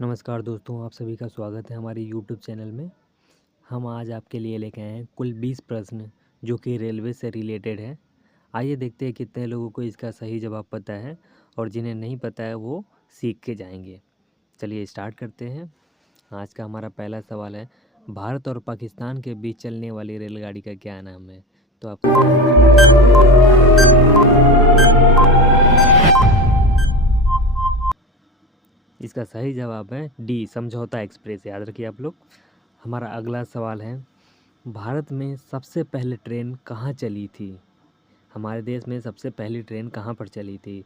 नमस्कार दोस्तों, आप सभी का स्वागत है हमारे यूट्यूब चैनल में। हम आज आपके लिए लेके आए हैं कुल 20 प्रश्न जो कि रेलवे से रिलेटेड है। आइए देखते हैं कितने लोगों को इसका सही जवाब पता है और जिन्हें नहीं पता है वो सीख के जाएंगे। चलिए स्टार्ट करते हैं। आज का हमारा पहला सवाल है, भारत और पाकिस्तान के बीच चलने वाली रेलगाड़ी का क्या नाम है? तो आप इसका सही जवाब है डी, समझौता एक्सप्रेस। याद रखिए आप लोग। हमारा अगला सवाल है, भारत में सबसे पहले ट्रेन कहाँ चली थी? हमारे देश में सबसे पहली ट्रेन कहाँ पर चली थी?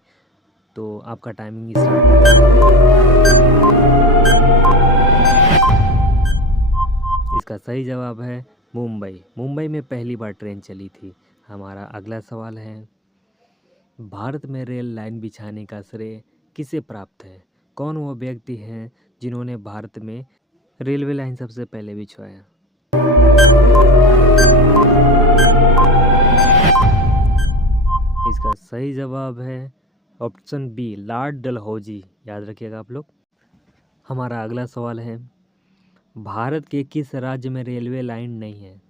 तो आपका टाइमिंग स्टार्ट होता है। इसका सही जवाब है मुंबई। मुंबई में पहली बार ट्रेन चली थी। हमारा अगला सवाल है, भारत में रेल लाइन बिछाने का श्रेय किसे प्राप्त है? कौन वो व्यक्ति हैं जिन्होंने भारत में रेलवे लाइन सबसे पहले बिछवाया? इसका सही जवाब है ऑप्शन बी, लॉर्ड डलहौजी। याद रखिएगा आप लोग। हमारा अगला सवाल है, भारत के किस राज्य में रेलवे लाइन नहीं है?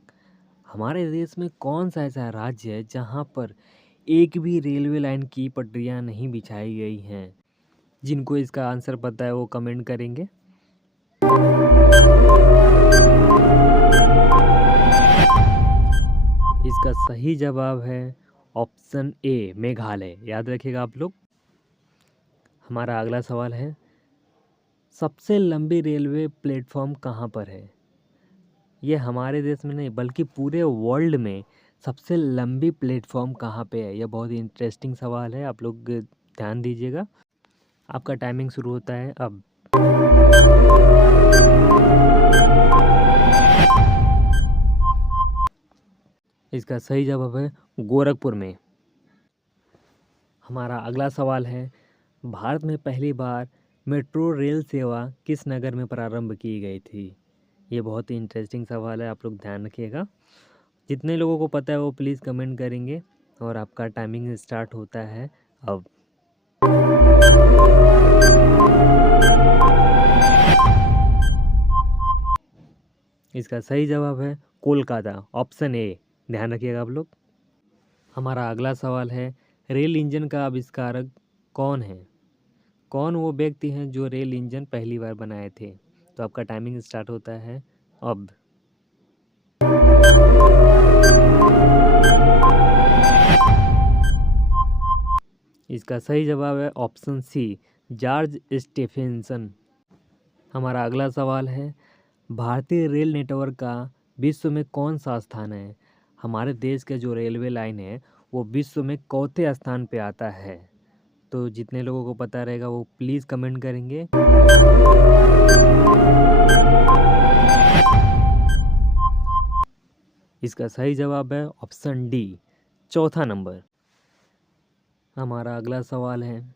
हमारे देश में कौन सा ऐसा राज्य है जहाँ पर एक भी रेलवे लाइन की पटरियाँ नहीं बिछाई गई हैं? जिनको इसका आंसर पता है वो कमेंट करेंगे। इसका सही जवाब है ऑप्शन ए, मेघालय। याद रखिएगा आप लोग। हमारा अगला सवाल है, सबसे लंबी रेलवे प्लेटफॉर्म कहाँ पर है? ये हमारे देश में नहीं बल्कि पूरे वर्ल्ड में सबसे लंबी प्लेटफॉर्म कहाँ पे है? यह बहुत ही इंटरेस्टिंग सवाल है, आप लोग ध्यान दीजिएगा। आपका टाइमिंग शुरू होता है अब। इसका सही जवाब है गोरखपुर में। हमारा अगला सवाल है, भारत में पहली बार मेट्रो रेल सेवा किस नगर में प्रारंभ की गई थी? ये बहुत ही इंटरेस्टिंग सवाल है, आप लोग ध्यान रखिएगा। जितने लोगों को पता है वो प्लीज़ कमेंट करेंगे। और आपका टाइमिंग स्टार्ट होता है अब। इसका सही जवाब है कोलकाता, ऑप्शन ए। ध्यान रखिएगा आप लोग। हमारा अगला सवाल है, रेल इंजन का आविष्कारक कौन है? कौन वो व्यक्ति हैं जो रेल इंजन पहली बार बनाए थे? तो आपका टाइमिंग स्टार्ट होता है अब। इसका सही जवाब है ऑप्शन सी, जॉर्ज स्टेफेंसन। हमारा अगला सवाल है, भारतीय रेल नेटवर्क का विश्व में कौन सा स्थान है? हमारे देश का जो रेलवे लाइन है वो विश्व में चौथे स्थान पे आता है। तो जितने लोगों को पता रहेगा वो प्लीज़ कमेंट करेंगे। इसका सही जवाब है ऑप्शन डी, चौथा नंबर। हमारा अगला सवाल है,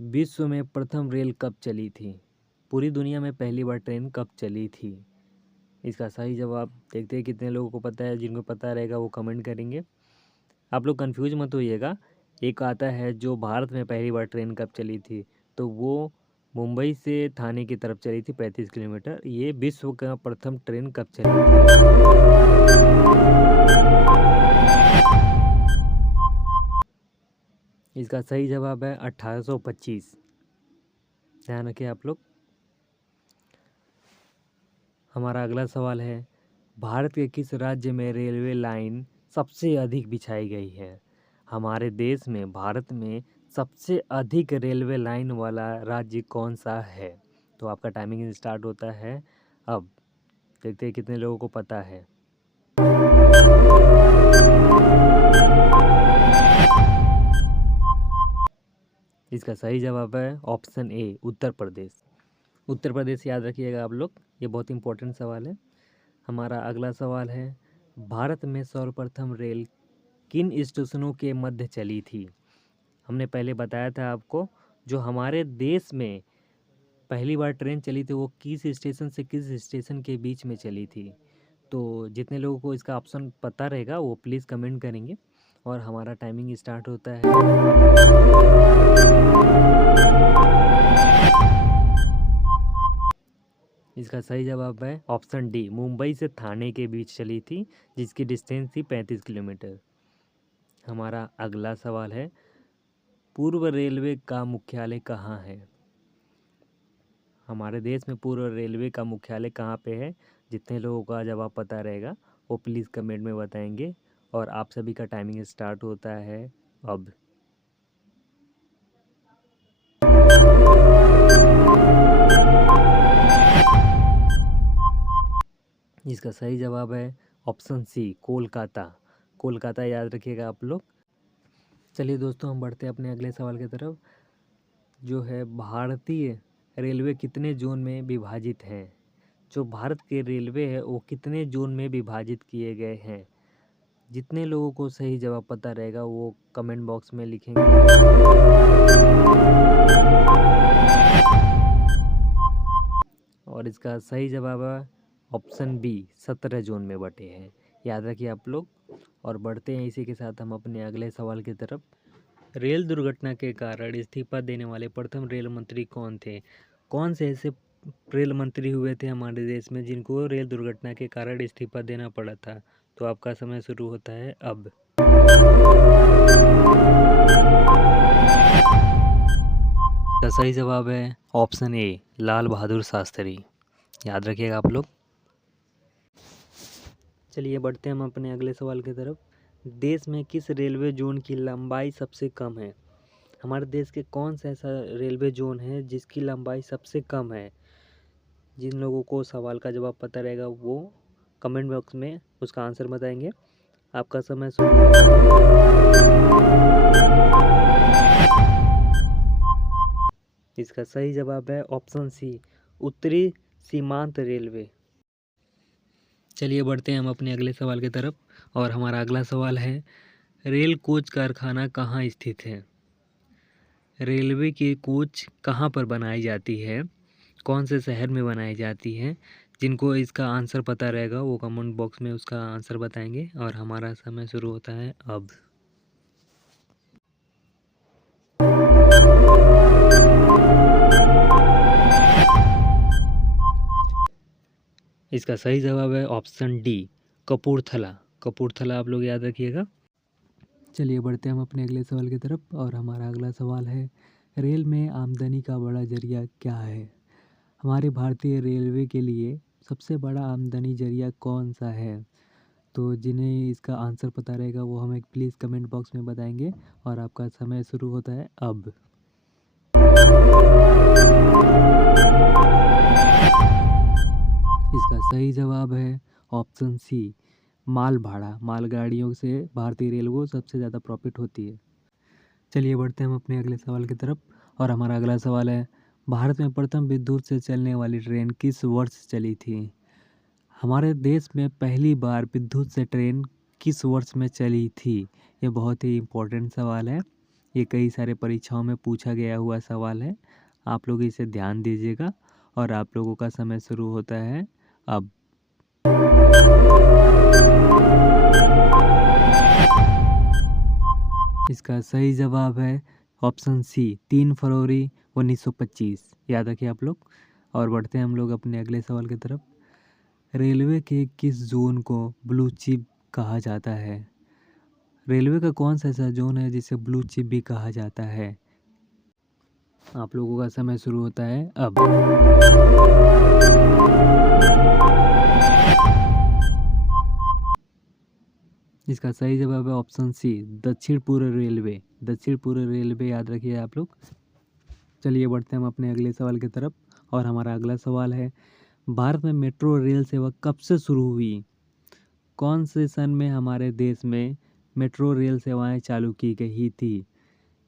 विश्व में प्रथम रेल कब चली थी? पूरी दुनिया में पहली बार ट्रेन कब चली थी? इसका सही जवाब देखते हैं कितने लोगों को पता है। जिनको पता रहेगा वो कमेंट करेंगे। आप लोग कंफ्यूज मत होइएगा। एक आता है जो भारत में पहली बार ट्रेन कब चली थी, तो वो मुंबई से थाने की तरफ चली थी 35 किलोमीटर। ये विश्व का प्रथम ट्रेन कब चली थी? इसका सही जवाब है 1825। ध्यान रखिए आप लोग। हमारा अगला सवाल है, भारत के किस राज्य में रेलवे लाइन सबसे अधिक बिछाई गई है? हमारे देश में भारत में सबसे अधिक रेलवे लाइन वाला राज्य कौन सा है? तो आपका टाइमिंग स्टार्ट होता है अब। देखते हैं कितने लोगों को पता है। इसका सही जवाब है ऑप्शन ए, उत्तर प्रदेश। उत्तर प्रदेश याद रखिएगा आप लोग, ये बहुत इंपॉर्टेंट सवाल है। हमारा अगला सवाल है, भारत में सर्वप्रथम रेल किन स्टेशनों के मध्य चली थी? हमने पहले बताया था आपको, जो हमारे देश में पहली बार ट्रेन चली थी वो किस स्टेशन से किस स्टेशन के बीच में चली थी? तो जितने लोगों को इसका ऑप्शन पता रहेगा वो प्लीज़ कमेंट करेंगे। और हमारा टाइमिंग स्टार्ट होता है। इसका सही जवाब है ऑप्शन डी, मुंबई से ठाणे के बीच चली थी, जिसकी डिस्टेंस थी 35 किलोमीटर। हमारा अगला सवाल है, पूर्व रेलवे का मुख्यालय कहाँ है? हमारे देश में पूर्व रेलवे का मुख्यालय कहाँ पे है? जितने लोगों का जवाब पता रहेगा वो प्लीज़ कमेंट में बताएंगे। और आप सभी का टाइमिंग स्टार्ट होता है अब। इसका सही जवाब है ऑप्शन सी, कोलकाता। कोलकाता याद रखिएगा आप लोग। चलिए दोस्तों, हम बढ़ते हैं अपने अगले सवाल की तरफ, जो है भारतीय रेलवे कितने जोन में विभाजित हैं? जो भारत के रेलवे है वो कितने जोन में विभाजित किए गए हैं? जितने लोगों को सही जवाब पता रहेगा वो कमेंट बॉक्स में लिखेंगे। और इसका सही जवाब है ऑप्शन बी, 17 जोन में बटे हैं। याद रखिए आप लोग। और बढ़ते हैं इसी के साथ हम अपने अगले सवाल की तरफ। रेल दुर्घटना के कारण इस्तीफा देने वाले प्रथम रेल मंत्री कौन थे? कौन से ऐसे रेल मंत्री हुए थे हमारे देश में जिनको रेल दुर्घटना के कारण इस्तीफा देना पड़ा था? तो आपका समय शुरू होता है अब। का सही जवाब है ऑप्शन ए, लाल बहादुर शास्त्री। याद रखिएगा आप लोग। चलिए बढ़ते हैं हम अपने अगले सवाल की तरफ। देश में किस रेलवे जोन की लंबाई सबसे कम है? हमारे देश के कौन सा ऐसा रेलवे जोन है जिसकी लंबाई सबसे कम है? जिन लोगों को सवाल का जवाब पता रहेगा वो कमेंट बॉक्स में उसका आंसर बताएंगे। आपका समय शुरू होता है। इसका सही जवाब है ऑप्शन सी, उत्तरी सीमांत रेलवे। चलिए बढ़ते हैं हम अपने अगले सवाल की तरफ। और हमारा अगला सवाल है, रेल कोच कारखाना कहाँ स्थित है? रेलवे की कोच कहाँ पर बनाई जाती है? कौन से शहर में बनाई जाती है? जिनको इसका आंसर पता रहेगा वो कमेंट बॉक्स में उसका आंसर बताएंगे। और हमारा समय शुरू होता है अब। इसका सही जवाब है ऑप्शन डी, कपूरथला। कपूरथला आप लोग याद रखिएगा। चलिए बढ़ते हैं हम अपने अगले सवाल की तरफ। और हमारा अगला सवाल है, रेल में आमदनी का बड़ा जरिया क्या है? हमारे भारतीय रेलवे के लिए सबसे बड़ा आमदनी जरिया कौन सा है? तो जिन्हें इसका आंसर पता रहेगा वो हमें प्लीज़ कमेंट बॉक्स में बताएंगे। और आपका समय शुरू होता है अब। इसका सही जवाब है ऑप्शन सी, माल भाड़ा। मालगाड़ियों से भारतीय रेल को सबसे ज़्यादा प्रॉफिट होती है। चलिए बढ़ते हैं हम अपने अगले सवाल की तरफ। और हमारा अगला सवाल है, भारत में प्रथम विद्युत से चलने वाली ट्रेन किस वर्ष चली थी? हमारे देश में पहली बार विद्युत से ट्रेन किस वर्ष में चली थी? ये बहुत ही इम्पोर्टेंट सवाल है। ये कई सारे परीक्षाओं में पूछा गया हुआ सवाल है। आप लोग इसे ध्यान दीजिएगा। और आप लोगों का समय शुरू होता है अब। इसका सही जवाब है ऑप्शन सी, 3 फरवरी 1925। याद रखिए आप लोग। और बढ़ते हैं हम लोग अपने अगले सवाल की तरफ। रेलवे के किस जोन को ब्लू चिप कहा जाता है? रेलवे का कौन सा ऐसा जोन है जिसे ब्लू चिप भी कहा जाता है? आप लोगों का समय शुरू होता है अब। इसका सही जवाब है ऑप्शन सी, दक्षिण पूर्व रेलवे। दक्षिण पूर्व रेलवे याद रखिए आप लोग। चलिए बढ़ते हैं हम अपने अगले सवाल की तरफ। और हमारा अगला सवाल है, भारत में मेट्रो रेल सेवा कब से शुरू हुई? कौन से सन में हमारे देश में मेट्रो रेल सेवाएं चालू की गई थी?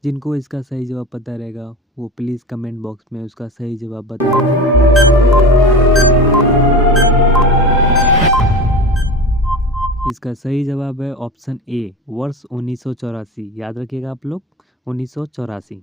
जिनको इसका सही जवाब पता रहेगा वो प्लीज़ कमेंट बॉक्स में उसका सही जवाब बताएं। इसका सही जवाब है ऑप्शन ए, वर्ष 1984। याद रखिएगा आप लोग, 1984।